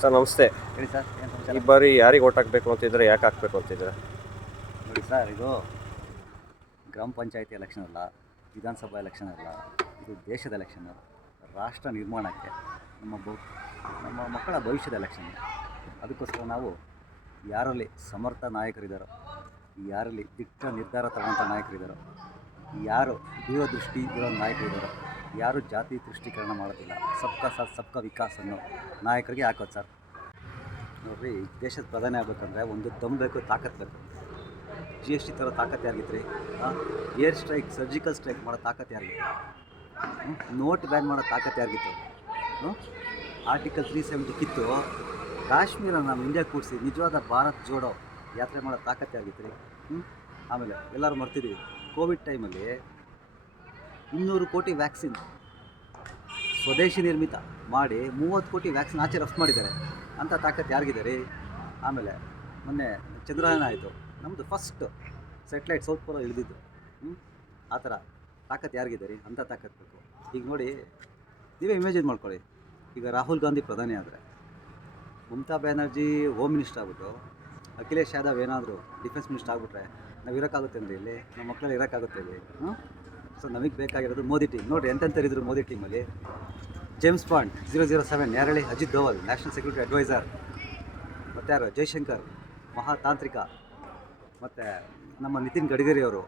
Sir ನಮಸ್ತೆ. ಹೇಳಿ sir, ಏನು ಈ ಸಮಾಚಾರ? ಬಾರಿ ಯಾರಿಗೆ ಓಟ್ ಹಾಕಬೇಕು ಅಂತಿದ್ರೆ, ಯಾಕೆ ಹಾಕಬೇಕು ಅಂತಿದ್ರೆ? ನೋಡಿ ಸರ್, ಇದು ಗ್ರಾಮ ಪಂಚಾಯತಿ ಎಲೆಕ್ಷನ್ ಅಲ್ಲ, ವಿಧಾನಸಭಾ ಎಲೆಕ್ಷನ್ ಅಲ್ಲ, ಇದು ದೇಶದ ಎಲೆಕ್ಷನ್ನು. ರಾಷ್ಟ್ರ ನಿರ್ಮಾಣಕ್ಕೆ ನಮ್ಮ ಮಕ್ಕಳ ಭವಿಷ್ಯದ ಎಲೆಕ್ಷನ್. ಅದಕ್ಕೋಸ್ಕರ ನಾವು ಯಾರಲ್ಲಿ ಸಮರ್ಥ ನಾಯಕರಿದ್ದಾರೋ, ಯಾರಲ್ಲಿ ದಿಟ್ಟ ನಿರ್ಧಾರ ತಗೊಂಥ ನಾಯಕರಿದ್ದಾರೋ, ಯಾರು ದೂರದೃಷ್ಟಿ ಇರೋ ನಾಯಕರಿದ್ದಾರೋ, ಯಾರು ಜಾತಿ ದೃಷ್ಟೀಕರಣ ಮಾಡೋದಿಲ್ಲ, ಸಬ್ಕಾ ಸಾಥ್ ಸಬ್ಕಾ ವಿಕಾಸ್ ಅನ್ನೋ ನಾಯಕರಿಗೆ ಹಾಕೋದು ಸರ್. ನೋಡಿರಿ, ದೇಶದ ಪ್ರಧಾನಿ ಆಗಬೇಕಂದ್ರೆ ಒಂದು ದಮ್ ಬೇಕು, ತಾಕತ್ತು ಬೇಕು. GST ಥರ ತಾಕತ್ತು ಯಾರಿಗಿತ್ತು ರೀ? ಏರ್ ಸ್ಟ್ರೈಕ್, ಸರ್ಜಿಕಲ್ ಸ್ಟ್ರೈಕ್ ಮಾಡೋ ತಾಕತ್ತು ಯಾರಿಗಿತ್ತು? ನೋಟ್ ಬ್ಯಾನ್ ಮಾಡೋ ತಾಕತ್ತು ಯಾರಿಗಿತ್ತು? ಆರ್ಟಿಕಲ್ 370 ಕಿತ್ತು ಕಾಶ್ಮೀರ ನಮ್ಮ ಇಂಡಿಯಾ ಕೂಡಿಸಿ ನಿಜವಾದ ಭಾರತ್ ಜೋಡೋ ಯಾತ್ರೆ ಮಾಡೋ ತಾಕತ್ತು ಯಾರಿಗಿತ್ತು ರೀ? ಆಮೇಲೆ ಎಲ್ಲರೂ ಮರ್ತಿದ್ದೀವಿ, ಕೋವಿಡ್ ಟೈಮಲ್ಲಿ 200 ಕೋಟಿ ವ್ಯಾಕ್ಸಿನ್ ಸ್ವದೇಶಿ ನಿರ್ಮಿತ ಮಾಡಿ 30 ಕೋಟಿ ವ್ಯಾಕ್ಸಿನ್ ಆಚೆ ರಫ್ತು ಮಾಡಿದ್ದಾರೆ. ಅಂಥ ತಾಕತ್ತು ಯಾರಿಗಿದೆ ರೀ? ಆಮೇಲೆ ಮೊನ್ನೆ ಚಂದ್ರಯಾನ ಆಯಿತು, ನಮ್ಮದು ಫಸ್ಟ್ ಸ್ಯಾಟಲೈಟ್ ಸೌತ್ ಪೋಲ ಇಳಿದಿದ್ದು. ಆ ಥರ ತಾಕತ್ತು ಯಾರಿಗಿದೆ ರೀ? ಅಂಥ ತಾಕತ್ತು ಬೇಕು. ಈಗ ನೋಡಿ, ನೀವೇ ಇಮೇಜಿನ್ ಮಾಡ್ಕೊಳ್ಳಿ, ಈಗ ರಾಹುಲ್ ಗಾಂಧಿ ಪ್ರಧಾನಿ ಆದರೆ, ಮಮತಾ ಬ್ಯಾನರ್ಜಿ ಹೋಮ್ ಮಿನಿಸ್ಟರ್ ಆಗ್ಬಿಟ್ಟು, ಅಖಿಲೇಶ್ ಯಾದವ್ ಏನಾದರೂ ಡಿಫೆನ್ಸ್ ಮಿನಿಸ್ಟರ್ ಆಗಿಬಿಟ್ರೆ ನಾವು ಇರೋಕ್ಕಾಗುತ್ತೆ ಅಂದರೆ ಇಲ್ಲಿ, ನಮ್ಮ ಮಕ್ಕಳಲ್ಲಿ ಇರೋಕ್ಕಾಗುತ್ತೆ ಇಲ್ಲಿ? ಸೊ ನಮಗೆ ಬೇಕಾಗಿರೋದು ಮೋದಿ ಟೀಮ್. ನೋಡಿರಿ ಎಂತೆಂಥರಿದ್ರು ಮೋದಿ ಟೀಮಲ್ಲಿ. ಜೇಮ್ಸ್ ಬಾಂಡ್ 007 ಯಾರು ಹೇಳಿ? Ajit Doval, national security adviser. ಮತ್ತು ಯಾರು? ಜೈಶಂಕರ್, ಮಹಾತಾಂತ್ರಿಕ. ಮತ್ತು ನಮ್ಮ ನಿತಿನ್ ಗಡ್ಕರಿ ಅವರು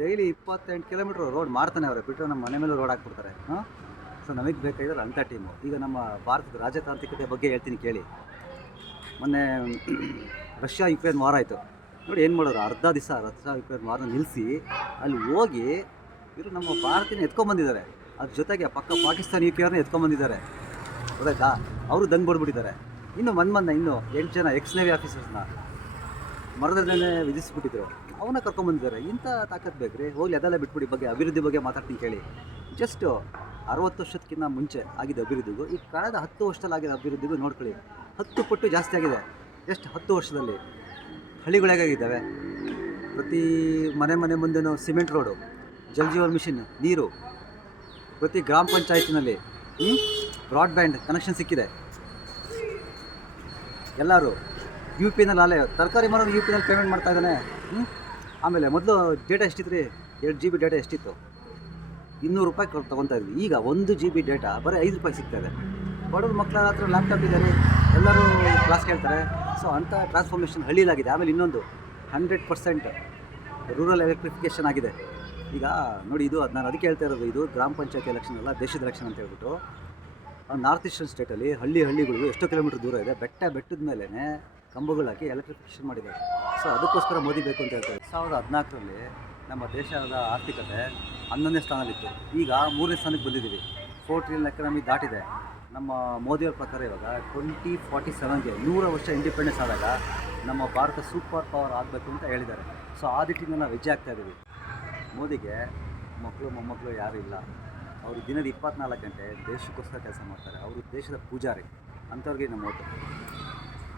ಡೈಲಿ 28 ಕಿಲೋಮೀಟ್ರ್ ರೋಡ್ ಮಾಡ್ತಾನೆ ಅವರೇ, ಬಿಟ್ಟರೆ ನಮ್ಮ ಮನೆ ಮೇಲೆ ರೋಡ್ ಹಾಕ್ಬಿಡ್ತಾರೆ. ಸೊ ನಮಗೆ ಬೇಕಾಗಿರೋದು ಅಂಥ ಟೀಮು. ಈಗ ನಮ್ಮ ಭಾರತದ ರಾಜತಾಂತ್ರಿಕತೆ ಬಗ್ಗೆ ಹೇಳ್ತೀನಿ ಕೇಳಿ. ಮೊನ್ನೆ ರಷ್ಯಾ ಯುಕ್ರೇನ್ ವಾರ ಆಯಿತು ನೋಡಿ, ಏನು ಮಾಡೋರು? ಅರ್ಧ ದಿವಸ ರಷ್ಯಾ ಯುಕ್ರೇನ್ ವಾರ ನಿಲ್ಲಿಸಿ ಅಲ್ಲಿ ಹೋಗಿ ಇವರು ನಮ್ಮ ಭಾರತೀಯನ ಎತ್ಕೊಂಬಂದಿದ್ದಾರೆ. ಅದ್ರ ಜೊತೆಗೆ ಪಕ್ಕ ಪಾಕಿಸ್ತಾನ ಯುಕ್ರೇನ್ನ ಎತ್ಕೊಂಬಂದಿದ್ದಾರೆ. ಗೊತ್ತಾಯ್ತಾ? ಅವರು ದಂಗೆ ಬಿಡ್ಬಿಟ್ಟಿದ್ದಾರೆ. ಇನ್ನು ಮೊನ್ನೆ 8 ಜನ ಎಕ್ಸ್ ನೇವಿ ಆಫೀಸರ್ಸ್ನ ಮರದಲ್ಲೇ ವಿಧಿಸ್ಬಿಟ್ಟಿದ್ರು, ಅವನ್ನ ಕರ್ಕೊಂಬಂದಿದ್ದಾರೆ. ಇಂಥ ತಾಕತ್ತು ಬೇಕು ರೀ? ಹೋಗಲಿ, ಅದೆಲ್ಲ ಬಿಟ್ಬಿಡಿ. ಅಭಿವೃದ್ಧಿ ಬಗ್ಗೆ ಮಾತಾಡ್ತೀನಿ ಕೇಳಿ. ಜಸ್ಟು 60 ವರ್ಷಕ್ಕಿಂತ ಮುಂಚೆ ಆಗಿದ್ದ ಅಭಿವೃದ್ಧಿಗೂ ಈಗ ಕಳೆದ 10 ವರ್ಷದಲ್ಲಿ ಆಗಿದ್ದ ಅಭಿವೃದ್ಧಿಗೂ ನೋಡ್ಕೊಳ್ಳಿ, 10 ಪಟ್ಟು ಜಾಸ್ತಿ ಆಗಿದೆ. ಎಷ್ಟು 10 ವರ್ಷದಲ್ಲಿ? ಹಳ್ಳಿಗಳಾಗಿದ್ದಾವೆ, ಪ್ರತಿ ಮನೆ ಮುಂದೆನೂ cement road, Jal Jeevan mission ನೀರು, ಪ್ರತಿ ಗ್ರಾಮ ಪಂಚಾಯತಿನಲ್ಲಿ ಬ್ರಾಡ್ಬ್ಯಾಂಡ್ ಕನೆಕ್ಷನ್ ಸಿಕ್ಕಿದೆ. ಎಲ್ಲರೂ UPನಲ್ಲಿ ಅಲ್ಲೇ ತರಕಾರಿ ಮಾರೋದು UPನಲ್ಲಿ ಪೇಮೆಂಟ್ ಮಾಡ್ತಾ ಇದ್ದಾನೆ. ಆಮೇಲೆ ಮೊದಲು ಡೇಟಾ ಎಷ್ಟಿತ್ತು ರೀ? 2 GB ಡೇಟಾ ಎಷ್ಟಿತ್ತು? 200 ರೂಪಾಯಿ ತೊಗೊತಾ ಇದ್ವಿ. ಈಗ 1 GB ಡೇಟಾ ಬರೀ 5 ರೂಪಾಯಿ ಸಿಗ್ತಾಯಿದೆ. ಬಡವ್ರ ಮಕ್ಕಳ ಹತ್ರ ಲ್ಯಾಪ್ಟಾಪ್ ಇದ್ದಾರೆ, ಎಲ್ಲರೂ ಕ್ಲಾಸ್ ಕೇಳ್ತಾರೆ. ಸೊ ಅಂಥ ಟ್ರಾನ್ಸ್ಫಾರ್ಮೇಷನ್ ಹಳ್ಳಿಲಾಗಿದೆ. ಆಮೇಲೆ ಇನ್ನೊಂದು 100% ರೂರಲ್ ಎಲೆಕ್ಟ್ರಿಫಿಕೇಷನ್ ಆಗಿದೆ. ಈಗ ನೋಡಿ, ಇದು ನಾನು ಅದಕ್ಕೆ ಹೇಳ್ತಾ ಇರೋದು, ಇದು ಗ್ರಾಮ ಪಂಚಾಯತ್ ಎಲೆಕ್ಷನ್ ಅಲ್ಲ, ದೇಶದ ಎಲೆಕ್ಷನ್ ಅಂತ ಹೇಳ್ಬಿಟ್ಟು. ನಾರ್ತ್ ಈಸ್ಟರ್ನ್ ಸ್ಟೇಟಲ್ಲಿ ಹಳ್ಳಿಗಳು ಎಷ್ಟೋ ಕಿಲೋಮೀಟ್ರ್ ದೂರ ಇದೆ, ಬೆಟ್ಟದ ಮೇಲೇ ಕಂಬಗಳು ಹಾಕಿ ಎಲೆಕ್ಟ್ರಿಫಿಕೇಷನ್ ಮಾಡಿದ್ದಾರೆ. ಸೊ ಅದಕ್ಕೋಸ್ಕರ ಮೋದಿ ಬೇಕು ಅಂತ ಹೇಳ್ತಾರೆ. 2014ರಲ್ಲಿ ನಮ್ಮ ದೇಶದ ಆರ್ಥಿಕತೆ 11ನೇ ಸ್ಥಾನದಲ್ಲಿತ್ತು. ಈಗ 3ನೇ ಸ್ಥಾನಕ್ಕೆ ಬಂದಿದ್ದೀವಿ. 4 ಟ್ರಿಲಿಯನ್ ಎಕಾನಮಿ ದಾಟಿದೆ. ನಮ್ಮ ಮೋದಿಯವ್ರ ಪ್ರಕಾರ ಇವಾಗ 2047ಗೆ 100 ವರ್ಷ ಇಂಡಿಪೆಂಡೆನ್ಸ್ ಆದಾಗ ನಮ್ಮ ಭಾರತ ಸೂಪರ್ ಪವರ್ ಆಗಬೇಕು ಅಂತ ಹೇಳಿದ್ದಾರೆ. ಸೊ ಆ ದಿಟ್ಟಿಂದ ನಾವು ಹೆಜ್ಜೆ ಆಗ್ತಾಯಿದ್ದೀವಿ. ಮೋದಿಗೆ ಮಕ್ಕಳು ಮೊಮ್ಮಕ್ಕಳು ಯಾರೂ ಇಲ್ಲ. ಅವರು ದಿನದ 24 ಗಂಟೆ ದೇಶಕ್ಕೋಸ್ಕರ ಕೆಲಸ ಮಾಡ್ತಾರೆ. ಅವರು ದೇಶದ ಪೂಜಾರಿ. ಅಂಥವ್ರಿಗೆ ನಮ್ಮ ಓಟು.